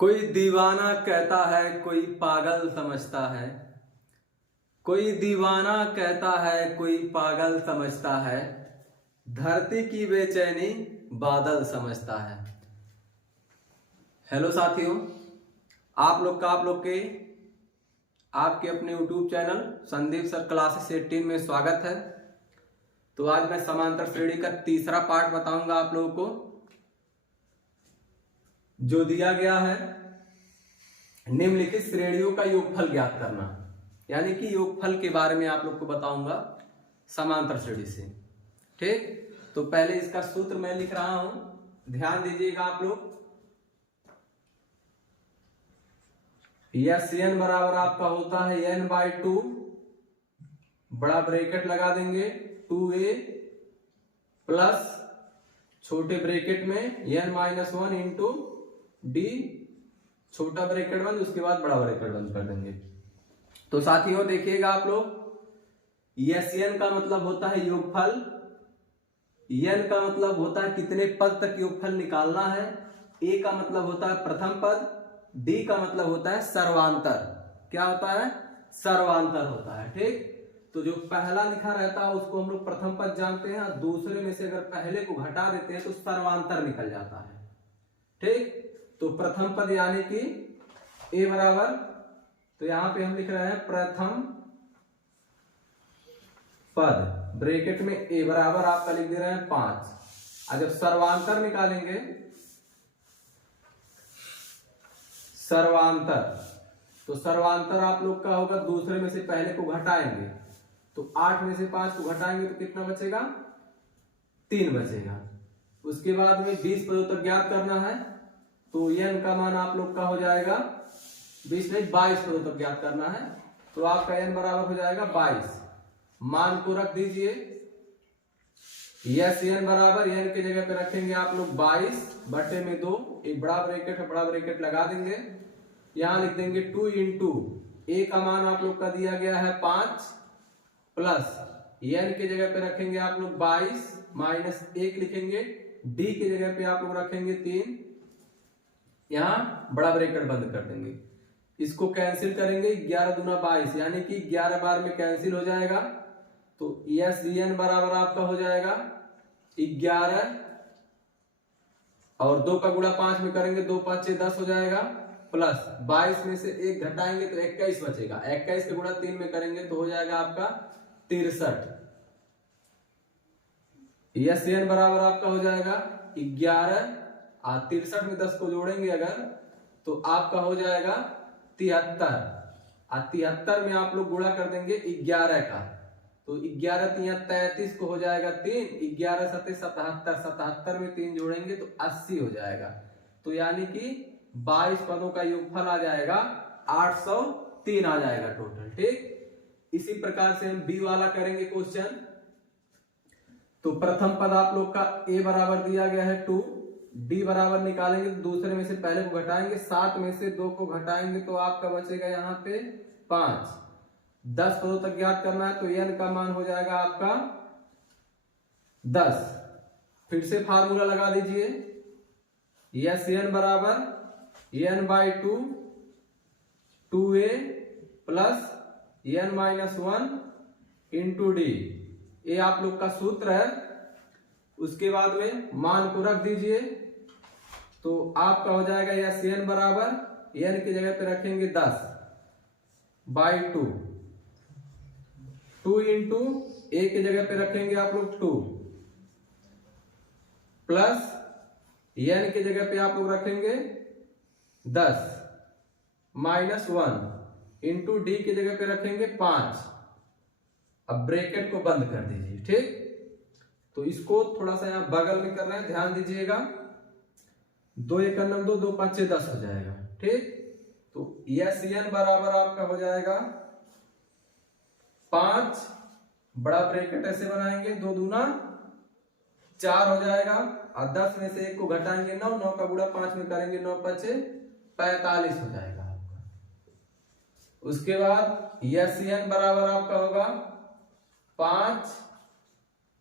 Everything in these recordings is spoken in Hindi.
कोई दीवाना कहता है कोई पागल समझता है। कोई दीवाना कहता है कोई पागल समझता है। धरती की बेचैनी बादल समझता है। हेलो साथियों, आप लोग के आपके अपने YouTube channel Sandeep sir classes 18 में स्वागत है। तो आज मैं समांतर श्रेणी का तीसरा पार्ट बताऊंगा आप लोगों को, जो दिया गया है निम्नलिखित श्रेणियों का योगफल ज्ञात करना, यानी कि योगफल के बारे में आप लोग को बताऊंगा समांतर श्रेणी से। ठीक, तो पहले इसका सूत्र मैं लिख रहा हूं, ध्यान दीजिएगा आप लोग। यस एन बराबर आपका होता है n/2, बड़ा ब्रैकेट लगा देंगे 2a प्लस छोटे ब्रैकेट में n-1 इंटू डी, छोटा ब्रैकेट बंद, उसके बाद बड़ा ब्रैकेट बंद कर देंगे। तो साथियों देखिएगा आप लोग, यस एन का मतलब होता है योगफल, एन का मतलब होता है कितने पद तक योगफल निकालना है, ए का मतलब होता है प्रथम पद, डी का मतलब होता है सर्वांतर। क्या होता है? सर्वांतर होता है। ठीक, तो जो पहला लिखा रहता है उसको हम लोग प्रथम पद जानते हैं, और दूसरे में से अगर पहले को घटा देते हैं तो सर्वांतर निकल जाता है। ठीक, तो प्रथम पद यानी कि ए बराबर, तो यहां पे हम लिख रहे हैं प्रथम पद, ब्रैकेट में ए बराबर आपका लिख दे रहे हैं 5। जब सर्वांतर निकालेंगे, सर्वांतर, तो सर्वांतर आप लोग का होगा दूसरे में से पहले को घटाएंगे, तो 8 में से 5 को घटाएंगे तो कितना बचेगा? 3 बचेगा। उसके बाद में 20 पदों तक ज्ञात करना है, तो n का मान आप लोग का हो जाएगा 20 नहीं 22 पदों तक ज्ञात करना है, तो आपका n बराबर हो जाएगा 22। मान को रख दीजिए, यस n बराबर, n की जगह पे रखेंगे आप लोग 22 बटे में 2, एक बड़ा ब्रैकेट है, बड़ा ब्रैकेट लगा देंगे, यहां लिख देंगे 2 इंटू ए का मान आप लोग का दिया गया है 5 प्लस n की जगह पे रखेंगे आप लोग 22 माइनस 1 लिखेंगे, डी की जगह पे आप लोग रखेंगे 3, यहां बड़ा ब्रैकेट बंद कर देंगे, इसको कैंसिल करेंगे 11 दूना 22, यानी कि 11 बार में कैंसिल हो जाएगा, तो यस एन बराबर आपका हो जाएगा 11 और 2 का गुणा 5 में करेंगे, 2 5 6 10 हो जाएगा, प्लस 22 में से 1 घटाएंगे तो 21 बचेगा, 21 के गुणा 3 में करेंगे तो हो जाएगा आपका 63। यस एन बराबर आपका हो जाएगा 11 और 63 में 10 को जोड़ेंगे अगर, तो आपका हो जाएगा 73, और 73 में आप लोग गुणा कर देंगे 11 का, तो 11 3 33 को हो जाएगा 3, 11 7 77, 77 में 3 जोड़ेंगे तो 80 हो जाएगा, तो यानी कि 22 पदों का योगफल आ जाएगा 803 आ जाएगा टोटल। ठीक, इसी प्रकार से हम बी वाला करेंगे क्वेश्चन। तो प्रथम पद आप लोग का ए बराबर दिया गया है 2, डी बराबर निकालेंगे तो दूसरे में से पहले को घटाएंगे, 7 में से 2 को घटाएंगे तो आपका बचेगा यहाँ पे 5। 10 पदों तक ज्ञात करना है, तो n का मान हो जाएगा आपका 10। फिर से फार्मूला लगा दीजिए, यस n बराबर n/2 2a plus n-1 into D, ये आप लोग का सूत्र है। उसके बाद में मान को रख दीजिए, तो आपका हो जाएगा यस n बराबर, n की जगह पे रखेंगे 10/2, 2 इंटू ए की जगह पे रखेंगे आप लोग 2 प्लस n की जगह पे आप लोग रखेंगे 10 माइनस 1 इंटू डी की जगह पे रखेंगे 5। अब ब्रैकेट को बंद कर दीजिए। ठीक, तो इसको थोड़ा सा यहां बगल में कर रहे हैं, ध्यान दीजिएगा, 2 1 9 2 2 5 6 10 हो जाएगा। ठीक, तो यस एन बराबर आपका हो जाएगा 5, बड़ा ब्रैकेट ऐसे बनाएंगे, 2 दूना 4 हो जाएगा, और 10 में से 1 को घटाएंगे 9, 9 का गुणा 5 में करेंगे 9 5 45 हो जाएगा आपका। उसके बाद यस एन बराबर आपका होगा 5,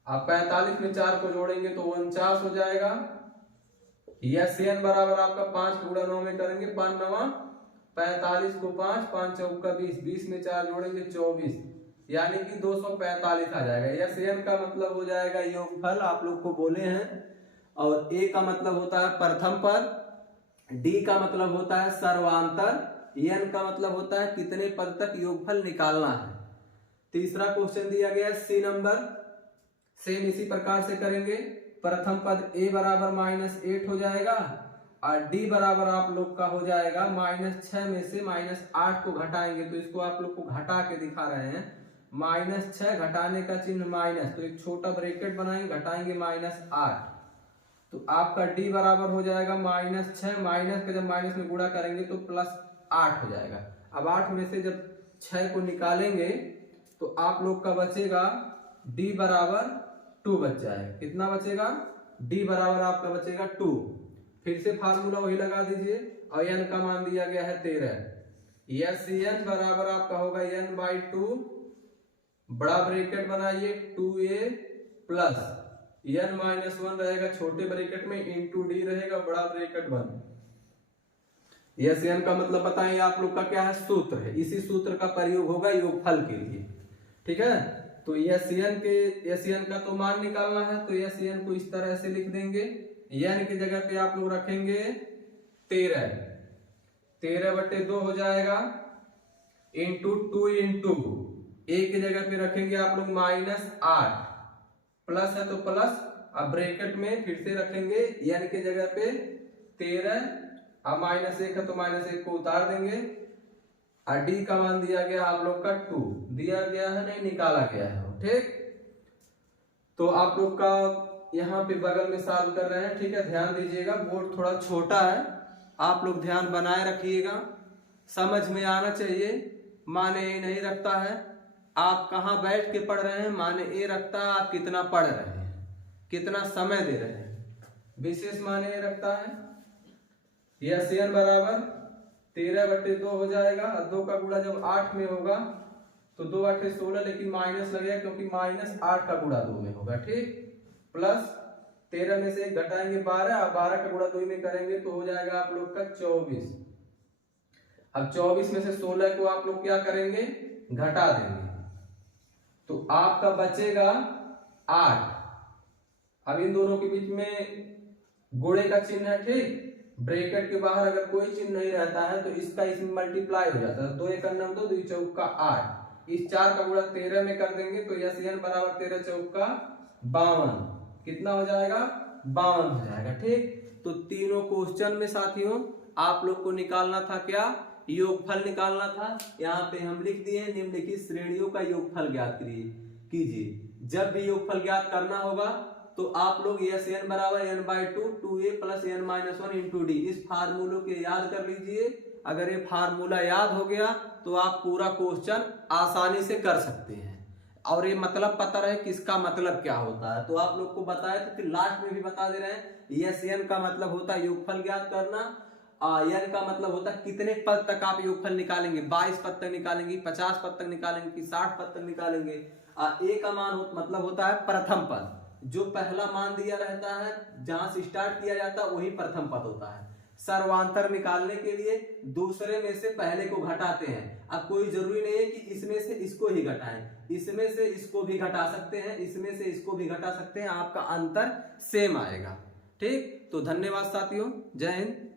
आप 45 में 4 को जोड़ेंगे तो 49 हो जाएगा, यस एन बराबर आपका 5 का गुणा 9 में करेंगे, 5 9 45 को 5 5 चौका 20, 20 में 4 जोड़ेंगे 24, यानी कि 245 आ जाएगा। यस एन का मतलब हो जाएगा योगफल, आप लोग को बोले हैं। और ए का मतलब होता है प्रथम पद, डी का मतलब होता है सर्वांतर, एन का मतलब होता है कितने पद तक योगफल निकालना है। तीसरा क्वेश्चन दिया गया है सी नंबर, सेम इसी प्रकार से करेंगे। प्रथम पद ए बराबर -8 हो जाएगा और डी बराबर आप लोग का हो जाएगा -6 में से -8 को घटाएंगे, तो इसको आप लोग को घटा के दिखा रहे हैं। -6 घटाने का चिन्ह माइनस, तो एक छोटा ब्रैकेट बनाएंगे, घटाएंगे -8, तो आपका डी बराबर हो जाएगा -6, माइनस का जब माइनस में गुणा करेंगे तो +8 हो जाएगा। अब 8 में से जब 6 को निकालेंगे तो आप लोग का बचेगा डी बराबर 2 बच जाएगा। कितना बचेगा? डी बराबर आपका बचेगा 2। फिर से फार्मूला वही लगा दीजिए और एन का मान दिया गया है 13। यस एन बराबर आपका होगा n/2, बड़ा ब्रैकेट बनाइए 2a प्लस n-1 रहेगा छोटे ब्रैकेट में, इंटू डी रहेगा बड़ा ब्रैकेट 1। यस एन का मतलब बताएं आप लोग का क्या है, सूत्र है। इसी सूत्र का प्रयोग होगा योगफल के लिए, ठीक है। तो यस एन का तो मान निकालना है, तो यस एन को इस तरह से लिख देंगे। एन की जगह पे आप लोग रखेंगे 13, 13/2 हो जाएगा, इंटू 2 इंटू ए की जगह पे रखेंगे आप लोग -8, प्लस है तो प्लस, अब ब्रैकेट में फिर से रखेंगे एन की जगह पे 13, अब -1 है तो -1 को उतार देंगे, और डी का मान दिया गया आप लोग का 2 दिया गया है, नहीं निकाला गया है, ठीक। तो आप लोग का यहाँ पे बगल में सॉल्व कर रहे हैं, ठीक है। ध्यान दीजिएगा, बोर्ड थोड़ा छोटा है, आप लोग ध्यान बनाए रखिएगा, समझ में आना चाहिए। माने ये नहीं रखता है आप कहाँ बैठ के पढ़ रहे हैं, माने ये रखता है आप कितना पढ़ रहे हैं, कितना समय दे रहे हैं, विशेष माने ये रखता है। यस एन बराबर 13/2 हो जाएगा, 2 का गुणा जब 8 में होगा तो 2 8 16, लेकिन माइनस लगेगा क्योंकि -8 का गुणा 2 में होगा, ठीक। प्लस 13 में से 1 घटाएंगे 12, और 12 का गुणा 2 में करेंगे तो हो जाएगा आप लोग का 24। अब 24 में से 16 को आप लोग क्या करेंगे, घटा देंगे, तो आपका बचेगा 8। अब इन दोनों के बीच में गुणे का चिन्ह है, ठीक। ब्रैकेट के बाहर अगर कोई चिन्ह नहीं रहता है तो इसका इसमें मल्टीप्लाई हो जाता है, 2 × 9 2, 2 चौका 8, इस 4 का गुणा 13 में कर देंगे तो यस एन बराबर 13 चौका 52, कितना हो जाएगा, 52 हो जाएगा, ठीक। तो तीनों क्वेश्चन में साथियों आप लोग को निकालना था क्या, योगफल निकालना था। यहाँ पे हम लिख दिए निम्नलिखित श्रेणियों का योगफल ज्ञात कीजिए। जब भी योगफल ज्ञात करना होगा तो आप लोग यस एन बराबर n/2 2a plus n-1 into D, इस फार्मूलों के याद कर लीजिए। अगर ये फार्मूला याद हो गया तो आप पूरा क्वेश्चन आसानी से कर सकते हैं, और ये मतलब पता रहे किसका मतलब क्या होता है। तो आप लोग को बताया तो फिर लास्ट में भी बता दे रहे हैं, यस एन का मतलब होता है योगफल ज्ञात करना, एन का मतलब होता है कितने पद तक आप योगफल निकालेंगे, 22 पद तक निकालेंगे, 50 पद तक निकालेंगे कि 60 पद तक निकालेंगे। ए का मान मतलब होता है प्रथम पद, जो पहला मान दिया रहता है, जहां से स्टार्ट किया जाता है वही प्रथम पद होता है। सर्वांतर निकालने के लिए दूसरे में से पहले को घटाते हैं। अब कोई जरूरी नहीं है कि इसमें से इसको ही घटाएं, इसमें से इसको भी घटा सकते हैं, इसमें से इसको भी घटा सकते हैं, आपका अंतर सेम आएगा, ठीक। तो धन्यवाद साथियों, जय हिंद।